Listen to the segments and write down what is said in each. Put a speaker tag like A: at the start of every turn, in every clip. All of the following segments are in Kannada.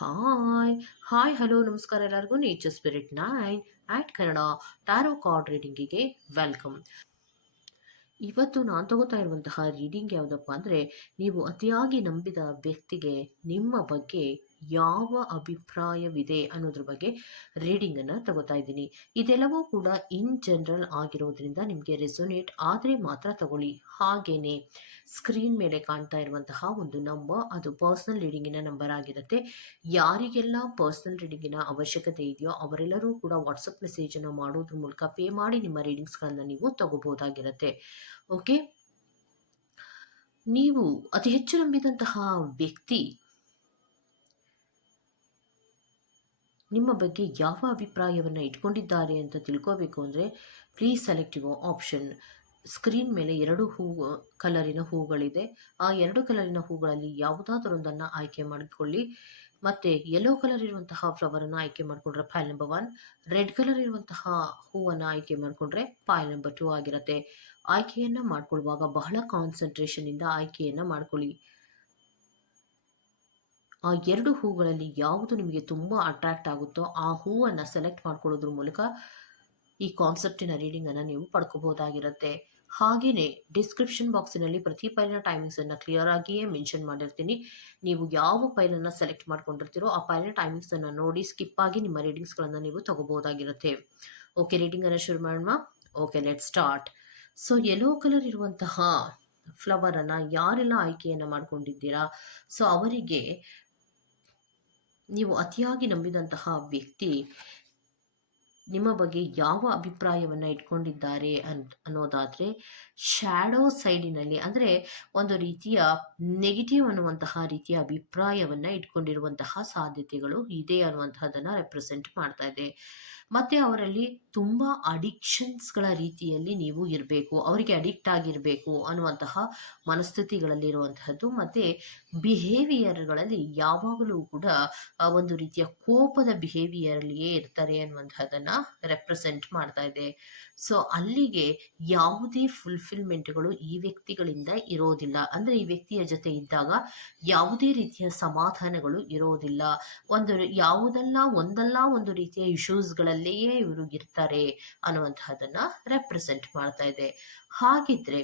A: ಹಾಯ್ ಹಾಯ್ ಹಲೋ ನಮಸ್ಕಾರ ಎಲ್ಲರಿಗೂ. Nature spirit nine at Kannada tarot card ರೀಡಿಂಗಿಗೆ welcome ಇವತ್ತು ನಾನು ತಗೋತಾ ಇರುವಂತಹ ರೀಡಿಂಗ್ ಯಾವುದಪ್ಪ ಅಂದರೆ, ನೀವು ಅತಿಯಾಗಿ ನಂಬಿದ ವ್ಯಕ್ತಿಗೆ ನಿಮ್ಮ ಬಗ್ಗೆ ಯಾವ ಅಭಿಪ್ರಾಯವಿದೆ ಅನ್ನೋದ್ರ ಬಗ್ಗೆ ರೀಡಿಂಗನ್ನು ತಗೋತಾ ಇದ್ದೀನಿ. ಇದೆಲ್ಲವೂ ಕೂಡ ಇನ್ ಜನರಲ್ ಆಗಿರೋದ್ರಿಂದ ನಿಮಗೆ ರೆಸೊನೇಟ್ ಆದರೆ ಮಾತ್ರ ತಗೊಳ್ಳಿ. ಹಾಗೇನೆ ಸ್ಕ್ರೀನ್ ಮೇಲೆ ಕಾಣ್ತಾ ಇರುವಂತಹ ಒಂದು ನಂಬರ್ ಅದು ಪರ್ಸ್ನಲ್ ರೀಡಿಂಗಿನ ನಂಬರ್ ಆಗಿರುತ್ತೆ. ಯಾರಿಗೆಲ್ಲ ಪರ್ಸ್ನಲ್ ರೀಡಿಂಗಿನ ಅವಶ್ಯಕತೆ ಇದೆಯೋ ಅವರೆಲ್ಲರೂ ಕೂಡ ವಾಟ್ಸಪ್ ಮೆಸೇಜನ್ನು ಮಾಡೋದ್ರ ಮೂಲಕ ಪೇ ಮಾಡಿ ನಿಮ್ಮ ರೀಡಿಂಗ್ಸ್ಗಳನ್ನು ನೀವು ತಗೋಬಹುದಾಗಿರುತ್ತೆ ಓಕೆ ನೀವು ಅತಿ ಹೆಚ್ಚು ನಂಬಿದಂತಹ ವ್ಯಕ್ತಿ ನಿಮ್ಮ ಬಗ್ಗೆ ಯಾವ ಅಭಿಪ್ರಾಯವನ್ನು ಇಟ್ಕೊಂಡಿದ್ದಾರೆ ಅಂತ ತಿಳ್ಕೋಬೇಕು ಅಂದರೆ please select your option screen ಮೇಲೆ ಎರಡು ಹೂ, ಕಲರಿನ ಹೂಗಳಿದೆ. ಆ ಎರಡು ಕಲರಿನ ಹೂಗಳಲ್ಲಿ ಯಾವುದಾದ್ರೊಂದನ್ನು ಆಯ್ಕೆ ಮಾಡಿಕೊಳ್ಳಿ. ಮತ್ತು ಯೆಲ್ಲೋ ಕಲರ್ ಇರುವಂತಹ ಫ್ಲವರನ್ನು ಆಯ್ಕೆ ಮಾಡಿಕೊಂಡ್ರೆ pile number one red colour ಇರುವಂತಹ ಹೂವನ್ನು ಆಯ್ಕೆ ಮಾಡಿಕೊಂಡ್ರೆ ಫೈಲ್ ನಂಬರ್ ಟೂ ಆಗಿರುತ್ತೆ. ಆಯ್ಕೆಯನ್ನು ಮಾಡ್ಕೊಳ್ಳುವಾಗ ಬಹಳ ಕಾನ್ಸಂಟ್ರೇಷನಿಂದ ಆಯ್ಕೆಯನ್ನು ಮಾಡ್ಕೊಳ್ಳಿ. ಆ ಎರಡು ಹೂಗಳಲ್ಲಿ ಯಾವುದು ನಿಮಗೆ ತುಂಬ ಅಟ್ರಾಕ್ಟ್ ಆಗುತ್ತೋ ಆ ಹೂವನ್ನು ಸೆಲೆಕ್ಟ್ ಮಾಡ್ಕೊಳ್ಳೋದ್ರ ಮೂಲಕ ಈ ಕಾನ್ಸೆಪ್ಟಿನ ರೀಡಿಂಗನ್ನು ನೀವು ಪಡ್ಕೋಬಹುದಾಗಿರುತ್ತೆ. ಹಾಗೆಯೇ ಡಿಸ್ಕ್ರಿಪ್ಷನ್ ಬಾಕ್ಸಿನಲ್ಲಿ ಪ್ರತಿ ಫೈಲಿನ ಟೈಮಿಂಗ್ಸನ್ನು ಕ್ಲಿಯರ್ ಆಗಿಯೇ ಮೆನ್ಷನ್ ಮಾಡಿರ್ತೀನಿ. ನೀವು ಯಾವ ಪೈಲನ್ನು ಸೆಲೆಕ್ಟ್ ಮಾಡ್ಕೊಂಡಿರ್ತೀರೋ ಆ ಫೈಲಿನ ಟೈಮಿಂಗ್ಸನ್ನು ನೋಡಿ ಸ್ಕಿಪ್ ಆಗಿ ನಿಮ್ಮ ರೀಡಿಂಗ್ಸ್ಗಳನ್ನು ನೀವು ತಗೋಬಹುದಾಗಿರುತ್ತೆ. ಓಕೆ ರೀಡಿಂಗನ್ನು ಶುರು ಮಾಡೋಣ. Okay let start so yellow colour ಇರುವಂತಹ ಫ್ಲವರನ್ನು ಯಾರೆಲ್ಲ ಆಯ್ಕೆಯನ್ನು ಮಾಡ್ಕೊಂಡಿದ್ದೀರಾ? ಸೊ ಅವರಿಗೆ ನೀವು ಅತಿಯಾಗಿ ನಂಬಿದಂತಹ ವ್ಯಕ್ತಿ ನಿಮ್ಮ ಬಗ್ಗೆ ಯಾವ ಅಭಿಪ್ರಾಯವನ್ನು ಇಟ್ಕೊಂಡಿದ್ದಾರೆ ಅನ್, ಅನ್ನೋದಾದರೆ ಶ್ಯಾಡೋ ಸೈಡಿನಲ್ಲಿ ಅಂದರೆ ಒಂದು ರೀತಿಯ ನೆಗೆಟಿವ್ ಅನ್ನುವಂತಹ ರೀತಿಯ ಅಭಿಪ್ರಾಯವನ್ನು ಇಟ್ಕೊಂಡಿರುವಂತಹ ಸಾಧ್ಯತೆಗಳು ಇದೆ ಅನ್ನುವಂತಹದನ್ನು ರೆಪ್ರೆಸೆಂಟ್ ಮಾಡ್ತಾ ಇದೆ. ಮತ್ತು ಅವರಲ್ಲಿ ತುಂಬ ಅಡಿಕ್ಷನ್ಸ್ಗಳ ರೀತಿಯಲ್ಲಿ ನೀವು ಇರಬೇಕು, ಅವರಿಗೆ ಅಡಿಕ್ಟ್ ಆಗಿರಬೇಕು ಅನ್ನುವಂತಹ ಮನಸ್ಥಿತಿಗಳಲ್ಲಿರುವಂತಹದ್ದು. ಮತ್ತು ಬಿಹೇವಿಯರ್ಗಳಲ್ಲಿ ಯಾವಾಗಲೂ ಕೂಡ ಒಂದು ರೀತಿಯ ಕೋಪದ ಬಿಹೇವಿಯರ್ಲಿಯೇ ಇರ್ತಾರೆ ಅನ್ನುವಂಥದ್ದನ್ನು ರೆಪ್ರೆಸೆಂಟ್ ಮಾಡ್ತಾ ಇದೆ. ಸೊ ಅಲ್ಲಿಗೆ ಯಾವುದೇ ಫುಲ್ಫಿಲ್ಮೆಂಟ್ಗಳು ಈ ವ್ಯಕ್ತಿಗಳಿಂದ ಇರೋದಿಲ್ಲ. ಅಂದರೆ ಈ ವ್ಯಕ್ತಿಯ ಜೊತೆ ಇದ್ದಾಗ ಯಾವುದೇ ರೀತಿಯ ಸಮಾಧಾನಗಳು ಇರೋದಿಲ್ಲ. ಒಂದು ಯಾವುದಲ್ಲ, ಒಂದಲ್ಲ ಒಂದು ರೀತಿಯ ಇಶ್ಯೂಸ್ಗಳಲ್ಲಿಯೇ ಇವರು ಇರ್ತಾರೆ ಅನ್ನುವಂತಹದನ್ನ ರೆಪ್ರೆಸೆಂಟ್ ಮಾಡ್ತಾ ಇದೆ. ಹಾಗಿದ್ರೆ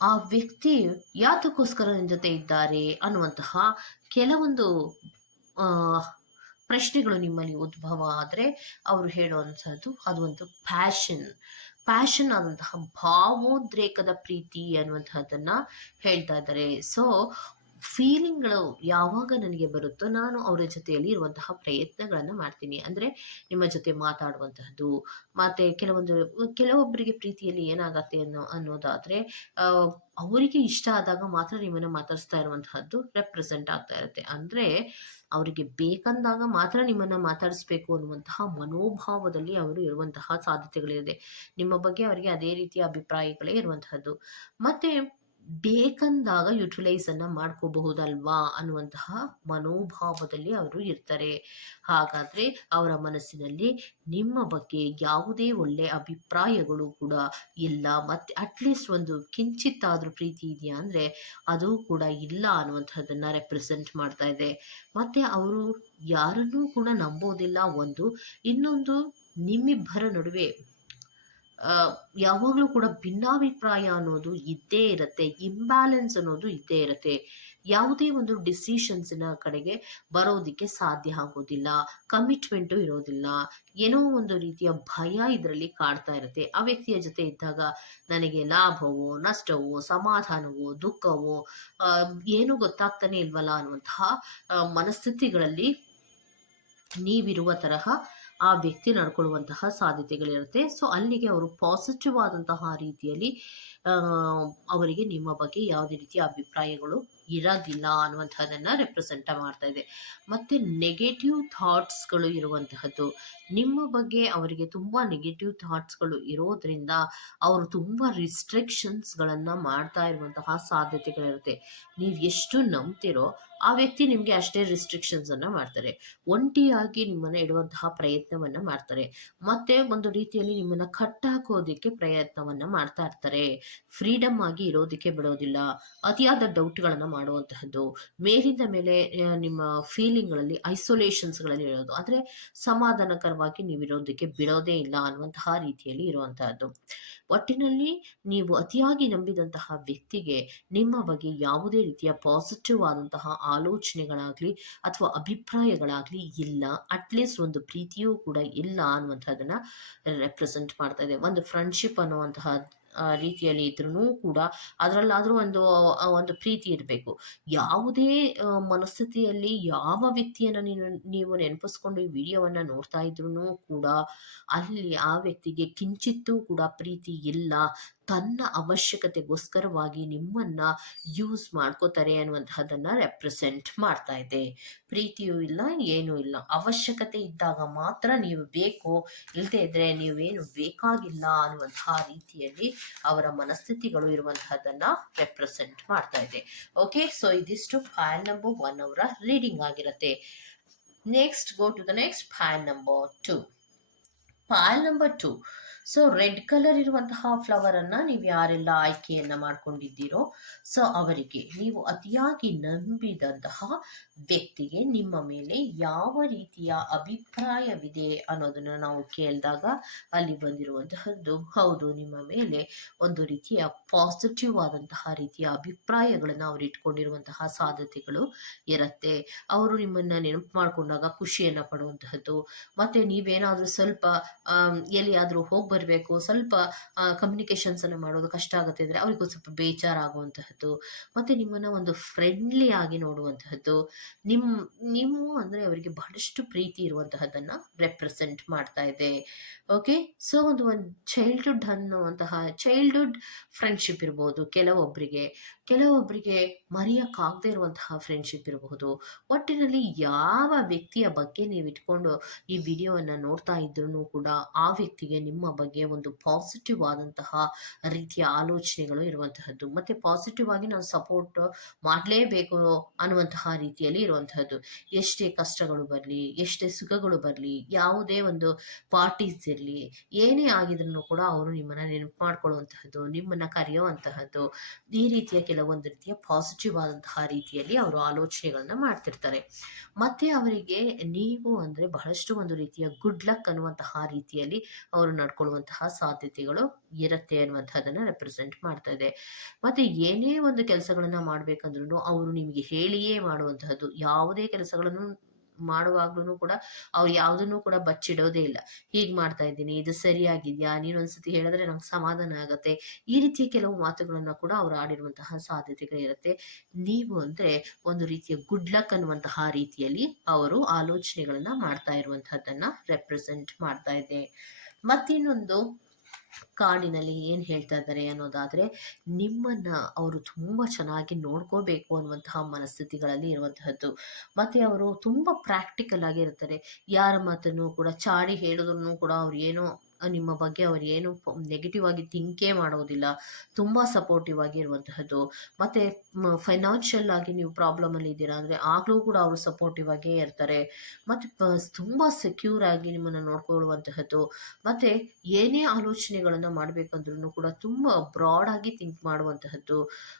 A: ಆ ವ್ಯಕ್ತಿ ಯಾತಕ್ಕೋಸ್ಕರ ನಿನ್ನ ಜೊತೆ ಇದ್ದಾರೆ ಅನ್ನುವಂತಹ ಕೆಲವೊಂದು ಪ್ರಶ್ನೆಗಳು ನಿಮ್ಮಲ್ಲಿ ಉದ್ಭವ ಆದರೆ ಅವರು ಹೇಳುವಂಥದ್ದು ಅದು ಒಂದು ಪ್ಯಾಷನ್ ಪ್ಯಾಷನ್ ಆದಂತಹ ಭಾವೋದ್ರೇಕದ ಪ್ರೀತಿ ಅನ್ನುವಂತಹದ್ದನ್ನ ಹೇಳ್ತಾ ಇದ್ದಾರೆ. ಸೊ ಫೀಲಿಂಗ್ಗಳು ಯಾವಾಗ ನನಗೆ ಬರುತ್ತೋ ನಾನು ಅವರ ಜೊತೆಯಲ್ಲಿ ಇರುವಂತಹ ಪ್ರಯತ್ನಗಳನ್ನು ಮಾಡ್ತೀನಿ. ಅಂದರೆ ನಿಮ್ಮ ಜೊತೆ ಮಾತಾಡುವಂತಹದ್ದು, ಮತ್ತು ಕೆಲವೊಂದು, ಕೆಲವೊಬ್ಬರಿಗೆ ಪ್ರೀತಿಯಲ್ಲಿ ಏನಾಗತ್ತೆ ಅನ್ನೋ, ಅನ್ನೋದಾದರೆ ಅವರಿಗೆ ಇಷ್ಟ ಆದಾಗ ಮಾತ್ರ ನಿಮ್ಮನ್ನು ಮಾತಾಡಿಸ್ತಾ ಇರುವಂತಹದ್ದು ರೆಪ್ರೆಸೆಂಟ್ ಆಗ್ತಾ ಇರುತ್ತೆ. ಅಂದರೆ ಅವರಿಗೆ ಬೇಕಂದಾಗ ಮಾತ್ರ ನಿಮ್ಮನ್ನು ಮಾತಾಡಿಸ್ಬೇಕು ಅನ್ನುವಂತಹ ಮನೋಭಾವದಲ್ಲಿ ಅವರು ಇರುವಂತಹ ಸಾಧ್ಯತೆಗಳಿದೆ. ನಿಮ್ಮ ಬಗ್ಗೆ ಅವರಿಗೆ ಅದೇ ರೀತಿಯ ಅಭಿಪ್ರಾಯಗಳೇ ಇರುವಂತಹದ್ದು. ಮತ್ತು ಬೇಕಂದಾಗ ಯುಟಿಲೈಸನ್ನು ಮಾಡ್ಕೋಬಹುದಲ್ವಾ ಅನ್ನುವಂತಹ ಮನೋಭಾವದಲ್ಲಿ ಅವರು ಇರ್ತಾರೆ. ಹಾಗಾದರೆ ಅವರ ಮನಸ್ಸಿನಲ್ಲಿ ನಿಮ್ಮ ಬಗ್ಗೆ ಯಾವುದೇ ಒಳ್ಳೆಯ ಅಭಿಪ್ರಾಯಗಳು ಕೂಡ ಇಲ್ಲ. ಮತ್ತು ಅಟ್ಲೀಸ್ಟ್ ಒಂದು ಕಿಂಚಿತ್ತಾದರೂ ಪ್ರೀತಿ ಇದೆಯಾ ಅಂದರೆ ಅದು ಕೂಡ ಇಲ್ಲ ಅನ್ನುವಂಥದ್ದನ್ನು ರೆಪ್ರೆಸೆಂಟ್ ಮಾಡ್ತಾ ಇದೆ. ಮತ್ತು ಅವರು ಯಾರನ್ನೂ ಕೂಡ ನಂಬೋದಿಲ್ಲ. ಒಂದು ಇನ್ನೊಂದು ನಿಮ್ಮಿಬ್ಬರ ನಡುವೆ ಯಾವಾಗಲೂ ಕೂಡ ಭಿನ್ನಾಭಿಪ್ರಾಯ ಅನ್ನೋದು ಇದ್ದೇ ಇರುತ್ತೆ ಇಂಬ್ಯಾಲೆನ್ಸ್ ಅನ್ನೋದು ಇದ್ದೇ ಇರುತ್ತೆ. ಯಾವುದೇ ಒಂದು ಡಿಸಿಷನ್ಸಿನ ಕಡೆಗೆ ಬರೋದಕ್ಕೆ ಸಾಧ್ಯ ಆಗೋದಿಲ್ಲ ಕಮಿಟ್ಮೆಂಟು ಇರೋದಿಲ್ಲ. ಏನೋ ಒಂದು ರೀತಿಯ ಭಯ ಇದರಲ್ಲಿ ಕಾಡ್ತಾ ಇರುತ್ತೆ. ಆ ವ್ಯಕ್ತಿಯ ಜೊತೆ ಇದ್ದಾಗ ನನಗೆ ಲಾಭವೋ, ನಷ್ಟವೋ, ಸಮಾಧಾನವೋ, ದುಃಖವೋ ಏನು ಗೊತ್ತಾಗ್ತಾನೆ ಇಲ್ವಲ್ಲ ಅನ್ನುವಂತಹ ಮನಸ್ಥಿತಿಗಳಲ್ಲಿ ನೀವಿರುವ ತರಹ ಆ ವ್ಯಕ್ತಿ ನಡ್ಕೊಳ್ಳುವಂತಹ ಸಾಧ್ಯತೆಗಳಿರುತ್ತೆ. ಸೊ ಅಲ್ಲಿಗೆ ಅವರು ಪಾಸಿಟಿವ್ ಆದಂತಹ ರೀತಿಯಲ್ಲಿ ಅವರಿಗೆ ನಿಮ್ಮ ಬಗ್ಗೆ ಯಾವುದೇ ರೀತಿಯ ಅಭಿಪ್ರಾಯಗಳು ಇರೋದಿಲ್ಲ ಅನ್ನುವಂಥದ್ದನ್ನು ರೆಪ್ರೆಸೆಂಟ್ ಮಾಡ್ತಾ ಇದೆ. ಮತ್ತು ನೆಗೆಟಿವ್ ಥಾಟ್ಸ್ಗಳು ಇರುವಂತಹದ್ದು, ನಿಮ್ಮ ಬಗ್ಗೆ ಅವರಿಗೆ ತುಂಬ ನೆಗೆಟಿವ್ ಥಾಟ್ಸ್ಗಳು ಇರೋದ್ರಿಂದ ಅವರು ತುಂಬ ರಿಸ್ಟ್ರಿಕ್ಷನ್ಸ್ಗಳನ್ನು ಮಾಡ್ತಾ ಇರುವಂತಹ ಸಾಧ್ಯತೆಗಳಿರುತ್ತೆ. ನೀವು ಎಷ್ಟು ನಂಬ್ತಿರೋ ಆ ವ್ಯಕ್ತಿ ನಿಮಗೆ ಅಷ್ಟೇ ರಿಸ್ಟ್ರಿಕ್ಷನ್ಸನ್ನು ಮಾಡ್ತಾರೆ. ಒಂಟಿಯಾಗಿ ನಿಮ್ಮನ್ನ ಇಡುವಂತಹ ಪ್ರಯತ್ನವನ್ನ ಮಾಡ್ತಾರೆ. ಮತ್ತೆ ಒಂದು ರೀತಿಯಲ್ಲಿ ನಿಮ್ಮನ್ನು ಕಟ್ಟಾಕೋದಕ್ಕೆ ಪ್ರಯತ್ನವನ್ನ ಮಾಡ್ತಾ ಇರ್ತಾರೆ. ಫ್ರೀಡಮ್ ಆಗಿ ಇರೋದಕ್ಕೆ ಬಿಡೋದಿಲ್ಲ. ಅತಿಯಾದ ಡೌಟ್ಗಳನ್ನು ಮಾಡುವಂತಹದ್ದು. ಮೇಲಿಂದ ಮೇಲೆ ನಿಮ್ಮ ಫೀಲಿಂಗ್ಗಳಲ್ಲಿ ಐಸೋಲೇಷನ್ಸ್ಗಳಲ್ಲಿ ಇರೋದು. ಆದ್ರೆ ಸಮಾಧಾನಕರವಾಗಿ ನೀವು ಇರೋದಕ್ಕೆ ಬಿಡೋದೇ ಇಲ್ಲ ಅನ್ನುವಂತಹ ರೀತಿಯಲ್ಲಿ ಇರುವಂತಹದ್ದು. ಒಟ್ಟಿನಲ್ಲಿ ನೀವು ಅತಿಯಾಗಿ ನಂಬಿದಂತಹ ವ್ಯಕ್ತಿಗೆ ನಿಮ್ಮ ಬಗ್ಗೆ ಯಾವುದೇ ರೀತಿಯ ಪಾಸಿಟಿವ್ ಆದಂತಹ ಆಲೋಚನೆಗಳಾಗ್ಲಿ ಅಥವಾ ಅಭಿಪ್ರಾಯಗಳಾಗ್ಲಿ ಇಲ್ಲ. ಅಟ್ಲೀಸ್ಟ್ ಒಂದು ಪ್ರೀತಿಯೂ ಕೂಡ ಇಲ್ಲ ಅನ್ನುವಂಥದ್ದನ್ನ ರೆಪ್ರೆಸೆಂಟ್ ಮಾಡ್ತಾ ಇದೆ. ಒಂದು ಫ್ರೆಂಡ್ಶಿಪ್ ಅನ್ನುವಂತಹ ರೀತಿಯಲ್ಲಿ ಇದ್ರೂ ಕೂಡ ಅದರಲ್ಲಾದರೂ ಒಂದು ಒಂದು ಪ್ರೀತಿ ಇರಬೇಕು. ಯಾವುದೇ ಮನಸ್ಥಿತಿಯಲ್ಲಿ ಯಾವ ವ್ಯಕ್ತಿಯನ್ನು ನೀನು, ನೀವು ನೆನಪಿಸ್ಕೊಂಡು ಈ ವಿಡಿಯೋವನ್ನು ನೋಡ್ತಾ ಇದ್ರೂ ಕೂಡ ಅಲ್ಲಿ ಆ ವ್ಯಕ್ತಿಗೆ ಕಿಂಚಿತ್ತೂ ಕೂಡ ಪ್ರೀತಿ ಇಲ್ಲ. ತನ್ನ ಅವಶ್ಯಕತೆಗೋಸ್ಕರವಾಗಿ ನಿಮ್ಮನ್ನ ಯೂಸ್ ಮಾಡ್ಕೋತಾರೆ ಅನ್ನುವಂತಹದನ್ನ ರೆಪ್ರೆಸೆಂಟ್ ಮಾಡ್ತಾ ಇದೆ. ಪ್ರೀತಿಯೂ ಇಲ್ಲ, ಏನೂ ಇಲ್ಲ. ಅವಶ್ಯಕತೆ ಇದ್ದಾಗ ಮಾತ್ರ ನೀವು ಬೇಕು. ಇಲ್ಲದೆ ಇದ್ರೆ ನೀವೇನು ಬೇಕಾಗಿಲ್ಲ ಅನ್ನುವಂತಹ ರೀತಿಯಲ್ಲಿ ಅವರ ಮನಸ್ಥಿತಿಗಳು ಇರುವಂತಹದನ್ನ ರೆಪ್ರೆಸೆಂಟ್ ಮಾಡ್ತಾ ಇದೆ. ಓಕೆ ಸೊ ಇದಿಷ್ಟು ಫೈಲ್ ನಂಬರ್ ಒನ್ ಅವರ ರೀಡಿಂಗ್ ಆಗಿರುತ್ತೆ. Next go to the next pile number two pile number two so red colour ಇರುವಂತಹ ಫ್ಲವರ್ ಅನ್ನ ನೀವು ಯಾರೆಲ್ಲ ಆಯ್ಕೆಯನ್ನ ಮಾಡ್ಕೊಂಡಿದ್ದೀರೋ ಸೊ ಅವರಿಗೆ ನೀವು ಅತಿಯಾಗಿ ನಂಬಿದಂತಹ ವ್ಯಕ್ತಿಗೆ ನಿಮ್ಮ ಮೇಲೆ ಯಾವ ರೀತಿಯ ಅಭಿಪ್ರಾಯವಿದೆ ಅನ್ನೋದನ್ನ ನಾವು ಕೇಳಿದಾಗ ಅಲ್ಲಿ ಬಂದಿರುವಂತಹದ್ದು ಹೌದು, ನಿಮ್ಮ ಮೇಲೆ ಒಂದು ರೀತಿಯ ಪಾಸಿಟಿವ್ ಆದಂತಹ ರೀತಿಯ ಅಭಿಪ್ರಾಯಗಳನ್ನು ಅವರು ಇಟ್ಕೊಂಡಿರುವಂತಹ ಸಾಧ್ಯತೆಗಳು ಇರುತ್ತೆ. ಅವರು ನಿಮ್ಮನ್ನ ನೆನಪು ಮಾಡ್ಕೊಂಡಾಗ ಖುಷಿಯನ್ನ ಪಡುವಂತಹದ್ದು. ಮತ್ತೆ ನೀವೇನಾದ್ರೂ ಸ್ವಲ್ಪ ಎಲ್ಲಿಯಾದರೂ ಹೋಗಿ ಬರಬೇಕು. ಸ್ವಲ್ಪ ಕಮ್ಯುನಿಕೇಶನ್ಸ್ ಅನ್ನು ಮಾಡೋದು ಕಷ್ಟ ಆಗುತ್ತೆ ಅಂದರೆ ಅವ್ರಿಗೂ ಸ್ವಲ್ಪ ಬೇಜಾರಾಗುವಂತಹದ್ದು, ಮತ್ತು ನಿಮ್ಮನ್ನು ಒಂದು ಫ್ರೆಂಡ್ಲಿ ಆಗಿ ನೋಡುವಂತಹದ್ದು ನಿಮ್ಮ ನೀವು ಅಂದರೆ ಅವರಿಗೆ ಬಹಳಷ್ಟು ಪ್ರೀತಿ ಇರುವಂತಹದ್ದನ್ನು ರೆಪ್ರೆಸೆಂಟ್ ಮಾಡ್ತಾ ಇದೆ. ಓಕೆ ಸೊ ಒಂದು ಒಂದು ಚೈಲ್ಡ್ಹುಡ್ ಅನ್ನುವಂತಹ ಚೈಲ್ಡ್ಹುಡ್ ಫ್ರೆಂಡ್ಶಿಪ್ ಇರ್ಬೋದು. ಕೆಲವೊಬ್ಬರಿಗೆ ಕೆಲವೊಬ್ಬರಿಗೆ ಮರೆಯೋಕ್ಕಾಗದೇ ಇರುವಂತಹ ಫ್ರೆಂಡ್ಶಿಪ್ ಇರಬಹುದು. ಒಟ್ಟಿನಲ್ಲಿ ಯಾವ ವ್ಯಕ್ತಿಯ ಬಗ್ಗೆ ನೀವು ಇಟ್ಕೊಂಡು ಈ ವಿಡಿಯೋವನ್ನು ನೋಡ್ತಾ ಇದ್ರೂ ಕೂಡ ಆ ವ್ಯಕ್ತಿಗೆ ನಿಮ್ಮ ಬಗ್ಗೆ ಒಂದು ಪಾಸಿಟಿವ್ ಆದಂತಹ ರೀತಿಯ ಆಲೋಚನೆಗಳು ಇರುವಂತಹದ್ದು. ಮತ್ತೆ ಪಾಸಿಟಿವ್ ಆಗಿ ನಾವು ಸಪೋರ್ಟ್ ಮಾಡಲೇಬೇಕು ಅನ್ನುವಂತಹ ರೀತಿಯಲ್ಲಿ ಇರುವಂತಹದ್ದು. ಎಷ್ಟೇ ಕಷ್ಟಗಳು ಬರಲಿ, ಎಷ್ಟೇ ಸುಖಗಳು ಬರಲಿ, ಯಾವುದೇ ಒಂದು ಪಾರ್ಟೀಸ್ ಇರಲಿ, ಏನೇ ಆಗಿದ್ರು ಕೂಡ ಅವರು ನಿಮ್ಮನ್ನ ನೆನಪು ಮಾಡ್ಕೊಳ್ಳುವಂತಹದ್ದು, ನಿಮ್ಮನ್ನ ಕರೆಯುವಂತಹದ್ದು, ಈ ರೀತಿಯ ಕೆಲವೊಂದು ರೀತಿಯ ಪಾಸಿಟಿವ್ ಆದಂತಹ ರೀತಿಯಲ್ಲಿ ಅವರು ಆಲೋಚನೆಗಳನ್ನ ಮಾಡ್ತಿರ್ತಾರೆ. ಮತ್ತೆ ಅವರಿಗೆ ನೀವು ಅಂದ್ರೆ ಬಹಳಷ್ಟು ಒಂದು ರೀತಿಯ ಗುಡ್ ಲಕ್ ಅನ್ನುವಂತಹ ರೀತಿಯಲ್ಲಿ ಅವರು ನಡ್ಕೊಳ್ಳುವಂತಹ ಸಾಧ್ಯತೆಗಳು ಇರುತ್ತೆ ಅನ್ನುವಂಥದ್ದನ್ನ ರೆಪ್ರೆಸೆಂಟ್ ಮಾಡ್ತಾ ಇದೆ. ಮತ್ತೆ ಏನೇ ಒಂದು ಕೆಲಸಗಳನ್ನ ಮಾಡ್ಬೇಕಂದ್ರೂ ಅವರು ನಿಮಗೆ ಹೇಳಿಯೇ ಮಾಡುವಂತಹದ್ದು. ಯಾವುದೇ ಕೆಲಸಗಳನ್ನು ಮಾಡುವಾಗ್ಲೂ ಕೂಡ ಅವ್ರು ಯಾವುದನ್ನು ಕೂಡ ಬಚ್ಚಿಡೋದೇ ಇಲ್ಲ. ಹೀಗೆ ಮಾಡ್ತಾ ಇದ್ದೀನಿ, ಇದು ಸರಿಯಾಗಿದ್ಯಾ? ನೀನು ಒಂದ್ಸತಿ ಹೇಳಿದ್ರೆ ನಮ್ಗೆ ಸಮಾಧಾನ ಆಗತ್ತೆ. ಈ ರೀತಿಯ ಕೆಲವು ಮಾತುಗಳನ್ನ ಕೂಡ ಅವ್ರು ಆಡಿರುವಂತಹ ಸಾಧ್ಯತೆಗಳಿರುತ್ತೆ ನೀವು ಅಂದ್ರೆ ಒಂದು ರೀತಿಯ ಗುಡ್ ಲಕ್ ಅನ್ನುವಂತಹ ರೀತಿಯಲ್ಲಿ ಅವರು ಆಲೋಚನೆಗಳನ್ನ ಮಾಡ್ತಾ ಇರುವಂತಹದ್ದನ್ನ ರೆಪ್ರೆಸೆಂಟ್ ಮಾಡ್ತಾ ಇದೆ. ಮತ್ತಿನ್ನೊಂದು ಕಾಡಿನಲ್ಲಿ ಏನು ಹೇಳ್ತಾ ಇದ್ದಾರೆ ಅನ್ನೋದಾದ್ರೆ, ನಿಮ್ಮನ್ನ ಅವರು ತುಂಬಾ ಚೆನ್ನಾಗಿ ನೋಡ್ಕೋಬೇಕು ಅನ್ನುವಂತಹ ಮನಸ್ಥಿತಿಗಳಲ್ಲಿ ಇರುವಂತಹದ್ದು. ಮತ್ತೆ ಅವರು ತುಂಬಾ ಪ್ರಾಕ್ಟಿಕಲ್ ಆಗಿರ್ತಾರೆ ಯಾರ ಮಾತನ್ನು ಕೂಡ, ಚಾಡಿ ಹೇಳಿದ್ರು ಕೂಡ ಅವ್ರು ಏನೋ ನಿಮ್ಮ ಬಗ್ಗೆ ಅವ್ರು ಏನು ನೆಗೆಟಿವ್ ಆಗಿ ಥಿಂಕೇ ಮಾಡೋದಿಲ್ಲ, ತುಂಬ ಸಪೋರ್ಟಿವ್ ಆಗಿ ಇರುವಂತಹದ್ದು ಮತ್ತೆ ಫೈನಾನ್ಷಿಯಲ್ ಆಗಿ ನೀವು ಪ್ರಾಬ್ಲಮ್ ಅಲ್ಲಿ ಇದ್ದೀರಾ ಅಂದ್ರೆ ಆಗ್ಲೂ ಕೂಡ ಅವರು ಸಪೋರ್ಟಿವ್ ಆಗೇ ಇರ್ತಾರೆ. ಮತ್ತೆ ತುಂಬಾ ಸೆಕ್ಯೂರ್ ಆಗಿ ನಿಮ್ಮನ್ನ ನೋಡ್ಕೊಳ್ಳುವಂತಹದ್ದು. ಮತ್ತೆ, ಏನೇ ಆಲೋಚನೆಗಳನ್ನ ಮಾಡ್ಬೇಕಂದ್ರೂ ಕೂಡ ತುಂಬಾ ಬ್ರಾಡ್ ಆಗಿ ಥಿಂಕ್ ಮಾಡುವಂತಹದ್ದು.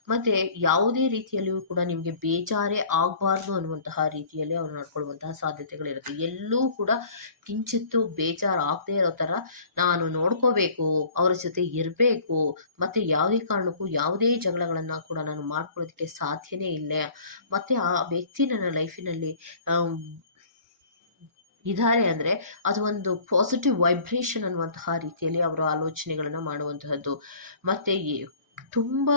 A: ಮತ್ತೆ, ಯಾವುದೇ ರೀತಿಯಲ್ಲಿಯೂ ಕೂಡ ನಿಮ್ಗೆ ಬೇಜಾರೇ ಆಗಬಾರ್ದು ಅನ್ನುವಂತಹ ರೀತಿಯಲ್ಲಿ ಅವ್ರು ನೋಡ್ಕೊಳ್ಳುವಂತಹ ಸಾಧ್ಯತೆಗಳಿರುತ್ತೆ. ಎಲ್ಲೂ ಕೂಡ ಕಿಂಚಿತ್ತು ಬೇಜಾರು ಆಗದೆ ಇರೋ ತರ ನಾನು ನೋಡ್ಕೋಬೇಕು, ಅವ್ರ ಜೊತೆ ಇರಬೇಕು, ಮತ್ತೆ ಯಾವುದೇ ಕಾರಣಕ್ಕೂ ಯಾವುದೇ ಜಗಳಗಳನ್ನ ಕೂಡ ನಾನು ಮಾಡ್ಕೊಳ್ಳೋದಕ್ಕೆ ಸಾಧ್ಯನೇ ಇಲ್ಲ. ಮತ್ತೆ ಆ ವ್ಯಕ್ತಿ ನನ್ನ ಲೈಫಿನಲ್ಲಿ ಇದ್ದಾರೆ ಅಂದ್ರೆ ಅದು ಒಂದು ಪಾಸಿಟಿವ್ ವೈಬ್ರೇಷನ್ ಅನ್ನುವಂತಹ ರೀತಿಯಲ್ಲಿ ಅವರು ಆಲೋಚನೆಗಳನ್ನ ಮಾಡುವಂತಹದ್ದು. ಮತ್ತೆ ತುಂಬಾ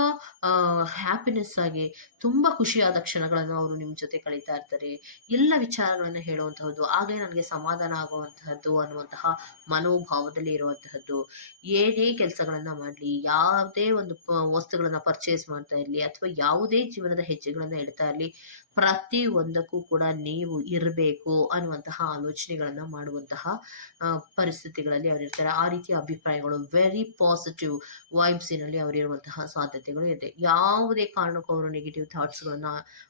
A: ಹ್ಯಾಪಿನೆಸ್ ಆಗಿ, ತುಂಬಾ ಖುಷಿಯಾದ ಕ್ಷಣಗಳನ್ನು ಅವರು ನಿಮ್ಮ ಜೊತೆ ಕಳೀತಾ ಇರ್ತಾರೆ. ಎಲ್ಲ ವಿಚಾರಗಳನ್ನು ಹೇಳುವಂತಹದ್ದು ಹಾಗೆ ನನಗೆ ಸಮಾಧಾನ ಆಗುವಂತಹದ್ದು, ಅನ್ನುವಂತಹ ಮನೋಭಾವದಲ್ಲಿ ಇರುವಂತಹದ್ದು. ಏನೇ ಕೆಲಸಗಳನ್ನ ಮಾಡಲಿ, ಯಾವುದೇ ಒಂದು ವಸ್ತುಗಳನ್ನ ಪರ್ಚೇಸ್ ಮಾಡ್ತಾ ಇರಲಿ, ಅಥವಾ ಯಾವುದೇ ಜೀವನದ ಹೆಜ್ಜೆಗಳನ್ನ ಇಡ್ತಾ ಇರಲಿ, ಪ್ರತಿ ಒಂದಕ್ಕೂ ಕೂಡ ನೀವು ಇರಬೇಕು ಅನ್ನುವಂತಹ ಆಲೋಚನೆಗಳನ್ನ ಮಾಡುವಂತಹ ಪರಿಸ್ಥಿತಿಗಳಲ್ಲಿ ಅವರಿರ್ತಾರೆ ಆ ರೀತಿಯ ಅಭಿಪ್ರಾಯಗಳು ವೆರಿ ಪಾಸಿಟಿವ್ ವೈಬ್ಸಿನಲ್ಲಿ ಅವರಿರುವಂತಹ ಸಾಧ್ಯತೆಗಳು ಇದೆ. ಯಾವುದೇ ಕಾರಣಕ್ಕೂ ಅವರು ನೆಗೆಟಿವ್ ಥಾಟ್ಸ್ಗಳನ್ನ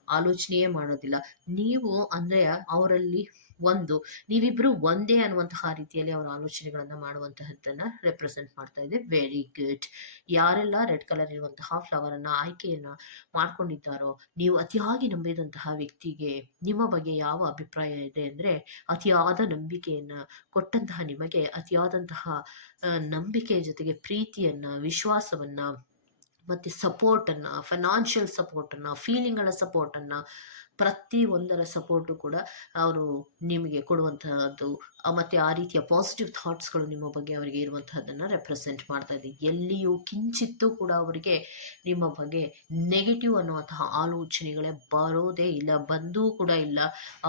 A: ಆಲೋಚನೆಯೇ ಮಾಡೋದಿಲ್ಲ. ನೀವು ಅಂದ್ರೆ ಅವರಲ್ಲಿ ಒಂದು, ನೀವಿಬ್ರು ಒಂದೇ ಅನ್ನುವಂತಹ ರೀತಿಯಲ್ಲಿ ಅವರ ಆಲೋಚನೆಗಳನ್ನ ಮಾಡುವಂತಹದ್ದನ್ನ ರೆಪ್ರೆಸೆಂಟ್ ಮಾಡ್ತಾ ಇದೆ. ವೆರಿ ಗುಡ್ ಯಾರೆಲ್ಲ ರೆಡ್ ಕಲರ್ ಇರುವಂತಹ ಫ್ಲವರ್ ಅನ್ನ, ಆಯ್ಕೆಯನ್ನ ಮಾಡ್ಕೊಂಡಿದ್ದಾರೋ, ನೀವು ಅತಿಯಾಗಿ ನಂಬಿದಂತಹ ವ್ಯಕ್ತಿಗೆ ನಿಮ್ಮ ಬಗ್ಗೆ ಯಾವ ಅಭಿಪ್ರಾಯ ಇದೆ ಅಂದ್ರೆ, ಅತಿಯಾದ ನಂಬಿಕೆಯನ್ನ ಕೊಟ್ಟಂತಹ ನಿಮಗೆ, ಅತಿಯಾದಂತಹ ನಂಬಿಕೆಯ ಜೊತೆಗೆ ಪ್ರೀತಿಯನ್ನ, ವಿಶ್ವಾಸವನ್ನ ಮತ್ತೆ ಸಪೋರ್ಟನ್ನು ಫೈನಾನ್ಷಿಯಲ್ ಸಪೋರ್ಟನ್ನು ಫೀಲಿಂಗ್ಗಳ ಸಪೋರ್ಟನ್ನು ಪ್ರತಿ ಒಂದರ ಸಪೋರ್ಟು ಕೂಡ ಅವರು ನಿಮಗೆ ಕೊಡುವಂತಹದ್ದು ಮತ್ತು ಆ ರೀತಿಯ ಪಾಸಿಟಿವ್ ಥಾಟ್ಸ್ಗಳು ನಿಮ್ಮ ಬಗ್ಗೆ ಅವರಿಗೆ ಇರುವಂತಹದ್ದನ್ನು ರೆಪ್ರೆಸೆಂಟ್ ಮಾಡ್ತಾ ಇದೆ. ಎಲ್ಲಿಯೂ ಕಿಂಚಿತ್ತೂ ಕೂಡ ಅವರಿಗೆ ನಿಮ್ಮ ಬಗ್ಗೆ ನೆಗೆಟಿವ್ ಅನ್ನುವಂತಹ ಆಲೋಚನೆಗಳೇ ಬರೋದೇ ಇಲ್ಲ, ಬಂದೂ ಕೂಡ ಇಲ್ಲ.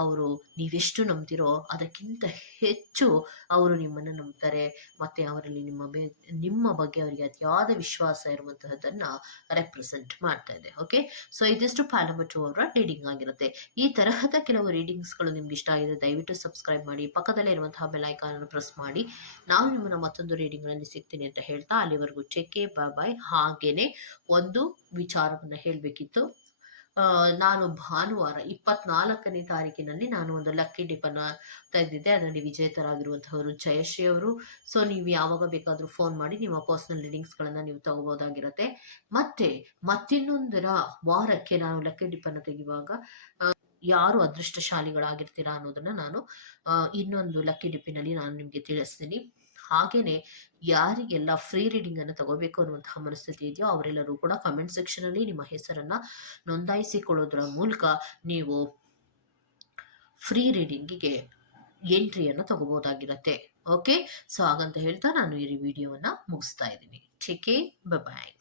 A: ಅವರು ನೀವೆಷ್ಟು ನಂಬ್ತಿರೋ ಅದಕ್ಕಿಂತ ಹೆಚ್ಚು ಅವರು ನಿಮ್ಮನ್ನು ನಂಬ್ತಾರೆ. ಮತ್ತೆ ಅವರಲ್ಲಿ ನಿಮ್ಮ ಬೆ, ನಿಮ್ಮ ಬಗ್ಗೆ ಅವರಿಗೆ ಅತಿಯಾದ ವಿಶ್ವಾಸ ಇರುವಂತಹದ್ದನ್ನು ರೆಪ್ರೆಸೆಂಟ್ ಮಾಡ್ತಾ ಇದೆ. ಓಕೆ ಸೊ ಇದಿಷ್ಟು ಪ್ಯಾಲ್ ನಂಬರ್ ಟು ಅವರ ರೀಡಿಂಗ್ ಆಗಿರುತ್ತೆ ಈ ತರಹದ ಕೆಲವು ರೀಡಿಂಗ್ಸ್ಗಳು ನಿಮ್ಗೆ ಇಷ್ಟ ಆಗಿದೆ ದಯವಿಟ್ಟು ಸಬ್ಸ್ಕ್ರೈಬ್ ಮಾಡಿ, ಪಕ್ಕದಲ್ಲೇ ಇರುವಂತಹ ಬೆಲ್ ಐಕಾನ್ ಅನ್ನು ಪ್ರೆಸ್ ಮಾಡಿ. ನಾನು ನಿಮ್ಮನ್ನ ಮತ್ತೊಂದು ರೀಡಿಂಗ್ನಲ್ಲಿ ಸಿಗ್ತೀನಿ ಅಂತ ಹೇಳ್ತಾ ಅಲ್ಲಿವರೆಗೂ ಚೆಕ್ಕೆ ಬಾಯ್ ಹಾಗೇನೆ ಒಂದು ವಿಚಾರವನ್ನು ಹೇಳಬೇಕಿತ್ತು. ನಾನು ಭಾನುವಾರ ಇಪ್ಪತ್ನಾಲ್ಕನೇ ತಾರೀಕಿನಲ್ಲಿ ನಾನು ಒಂದು ಲಕ್ಕಿ ಡಿಪ್ಪನ್ನು ತೆಗೆದಿದ್ದೆ. ಅದರಲ್ಲಿ ವಿಜೇತರಾಗಿರುವಂತಹವರು ಜಯಶ್ರೀ ಅವರು. ಸೊ ನೀವು ಯಾವಾಗ ಬೇಕಾದರೂ ಫೋನ್ ಮಾಡಿ ನಿಮ್ಮ ಪರ್ಸನಲ್ ರೀಡಿಂಗ್ಸ್ಗಳನ್ನು ನೀವು ತಗೋಬೋದಾಗಿರುತ್ತೆ ಮತ್ತೆ ಮತ್ತಿನ್ನೊಂದರ ವಾರಕ್ಕೆ ನಾನು ಲಕ್ಕಿ ಡಿಪ್ಪನ್ನು ತೆಗೆಯುವಾಗ ಆ, ಯಾರು ಅದೃಷ್ಟಶಾಲಿಗಳಾಗಿರ್ತೀರಾ ಅನ್ನೋದನ್ನ ನಾನು ಇನ್ನೊಂದು ಲಕ್ಕಿ ಡಿಪ್ಪಿನಲ್ಲಿ ನಾನು ನಿಮಗೆ ತಿಳಿಸ್ತೀನಿ. ಹಾಗೇನೆ ಯಾರಿಗೆಲ್ಲ ಫ್ರೀ ರೀಡಿಂಗ್ ಅನ್ನು ತಗೋಬೇಕು ಅನ್ನುವಂತಹ ಮನಸ್ಥಿತಿ ಇದೆಯೋ ಅವರೆಲ್ಲರೂ ಕೂಡ ಕಮೆಂಟ್ ಸೆಕ್ಷನ್ ಅಲ್ಲಿ ನಿಮ್ಮ ಹೆಸರನ್ನ ನೋಂದಾಯಿಸಿಕೊಳ್ಳೋದ್ರ ಮೂಲಕ ನೀವು ಫ್ರೀ ರೀಡಿಂಗಿಗೆ ಎಂಟ್ರಿಯನ್ನು ತಗೋಬಹುದಾಗಿರತ್ತೆ ಓಕೆ ಸೊ ಹಾಗಂತ ಹೇಳ್ತಾ ನಾನು ಈ ವಿಡಿಯೋವನ್ನ ಮುಗಿಸ್ತಾ ಇದ್ದೀನಿ. ಟೇಕ್ ಬಾಯ್